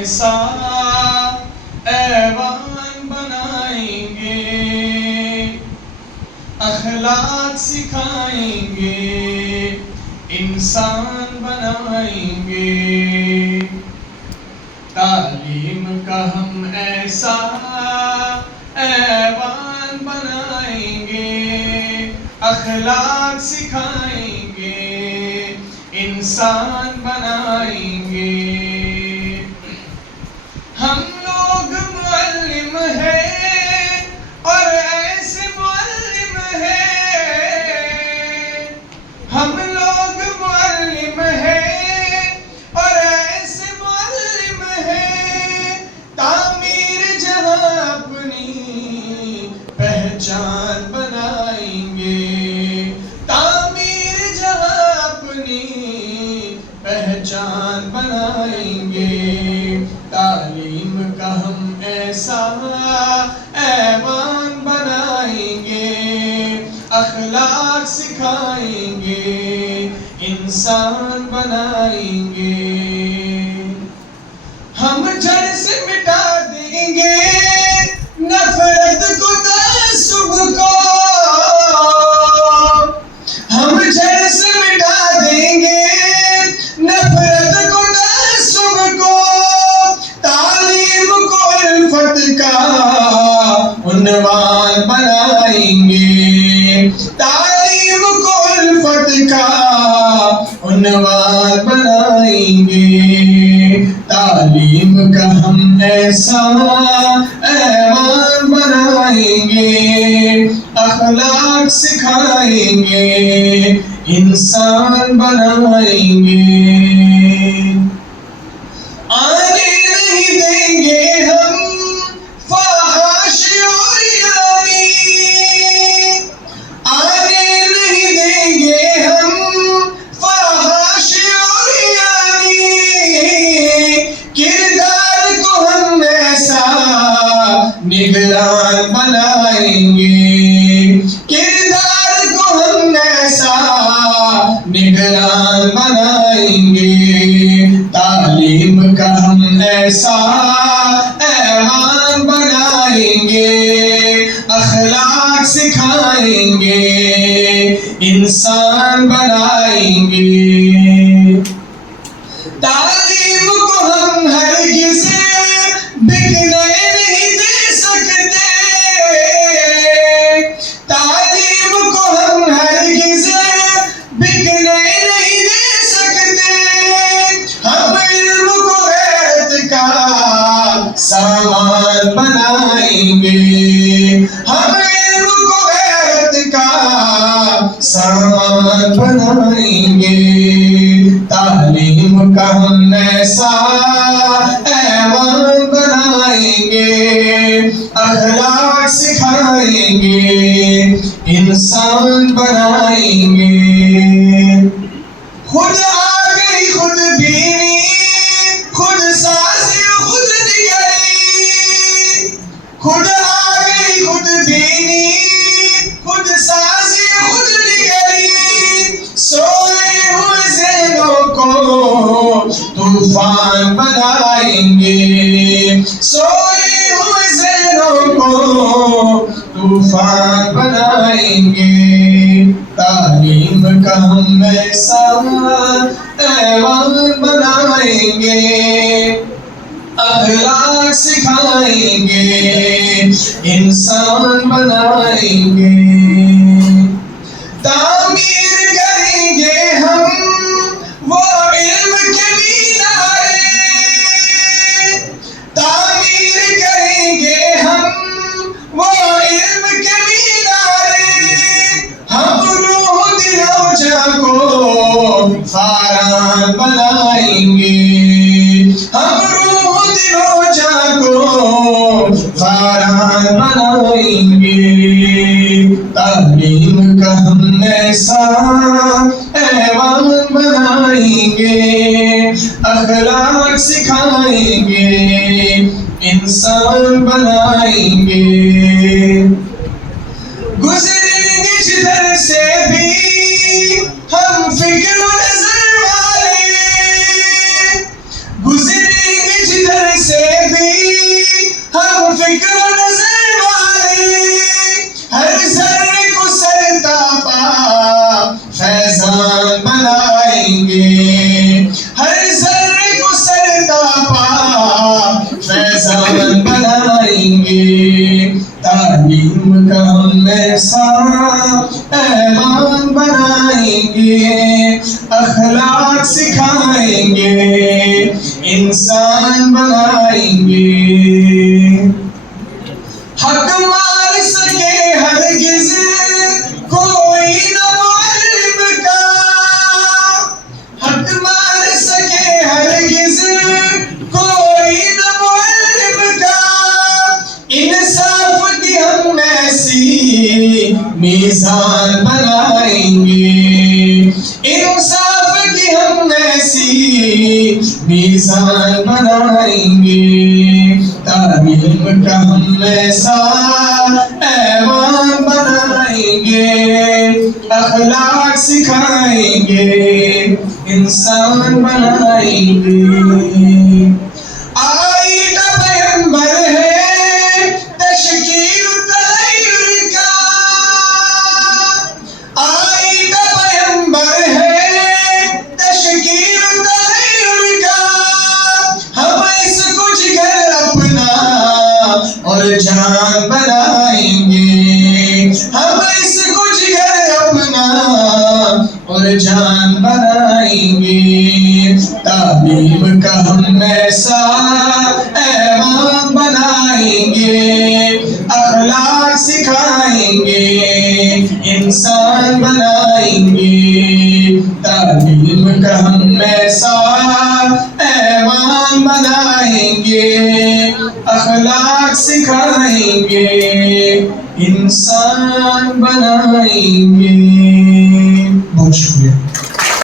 ایسا ایوان بنائیں گے، اخلاق سکھائیں گے، انسان بنائیں گے۔ تعلیم کا ہم ایسا ایوان بنائیں گے، اخلاق سکھائیں گے، انسان بنائیں گے۔ ہم لوگ معلم ہیں اور ایسے معلم ہیں، ہم لوگ معلم ہیں اور ایسے معلم ہیں، تعمیر جہاں اپنی پہچان بنائیں گے، تعمیر جہاں اپنی پہچان بنائیں گے۔ تعلیم کا ہم ایسا ایوان بنائیں گے، اخلاق سکھائیں گے، انسان بنائیں گے۔ ہم جڑ سے مٹا دیں گے نفرت کو، تعصب کو، ہم جڑ سے مٹا دیں گے نفرت کو، تعصب کو، تعلیم کو الفت کا عنوان بنائیں گے، تعلیم کو الفت کا عنوان بنائیں گے۔ تعلیم کا ہم ایسا ایوان بنائیں گے، اخلاق سکھائیں گے، انسان بنائیں گے۔ آنے نہیں دیں گے ہم فحش اور یاری، آنے نہیں دیں گے ہم فحش اور یاری، کردار کو ہم ایسا نگران بنائیں گے، کردار کو ہم ایسا نگران بنائیں گے۔ تعلیم کا ہم ایسا ایوان بنائیں گے، اخلاق سکھائیں گے، انسان بنائیں گے۔ تعلیم کو ہم ہرگز بکنے نہیں دے سکتے، تعلیم کو ہم ہرگز بکنے نہیں دے سکتے۔ ہم علم کو غیرت کا سامان بنائیں گے، ہم علم کو غیرت کا سامان بنائیں گے۔ تعلیم کا ہم ایسا ایوان بنائیں گے، اخلاق سکھائیں گے، انسان بنائیں گے۔ خود آ گئی خود بینی، خود سازی خود نگری، خود آ گئی خود بینی، خود سازی خود نگری، سوئے ہوئے ذہنوں کو طوفان بنائیں گے، سوئے ہوئے ذہنوں کو طوفان بنائیں گے۔ تعلیم کا ہم ایسا ایوان بنائیں گے، اخلاق سکھائیں گے، انسان بنائیں گے۔ تعمیر کریں گے ہم وہ علم کے مینارے، تعمیر کریں گے ہم وہ علم کے مینارے، ہم روح دل و جاں کو فاران بنائیں گے، ہم روح دل و جاں کو فاران بنائیں گے۔ تعلیم کا ہم ایسا ایوان بنائیں گے، اخلاق سکھائیں گے، انسان بنائیں گے۔ گزریں گے جدھر سے بھی ہم فکر و نظر والے، گزریں گے جدھر ایسا ایوان بنائیں گے، اخلاق سکھائیں گے، انسان بنائیں گے۔ حق مار سکے ہرگز کوئی نہ معلم کا، حق مار سکے ہرگز کوئی نہ معلم کا، انصاف کی ہم ایسی میزان بنائیں گے، انصاف کی ہم ایسی میزان بنائیں گے، تعلیم کا ہم ایسا ایوان بنائیں گے، اخلاق سکھائیں گے، انسان بنائیں گے۔ آئینہ پیغمبر ہے تشکیل تغیر کا، آئینہ پیغمبر ہے تشکیل تغیر کا، ہم اس کو جگر اپنا اور جان بنائیں گے، ہم اس کو جگر اپنا اور جان بنائیں گے، تعلیم کا ہم ایسا ایوان بنائیں گے، اخلاق سکھائیں گے، انسان بنائیں گے، تعلیم کا ہم ایسا ایوان بنائیں گے، اخلاق سکھائیں گے، انسان بنائیں گے۔ بہت شکریہ۔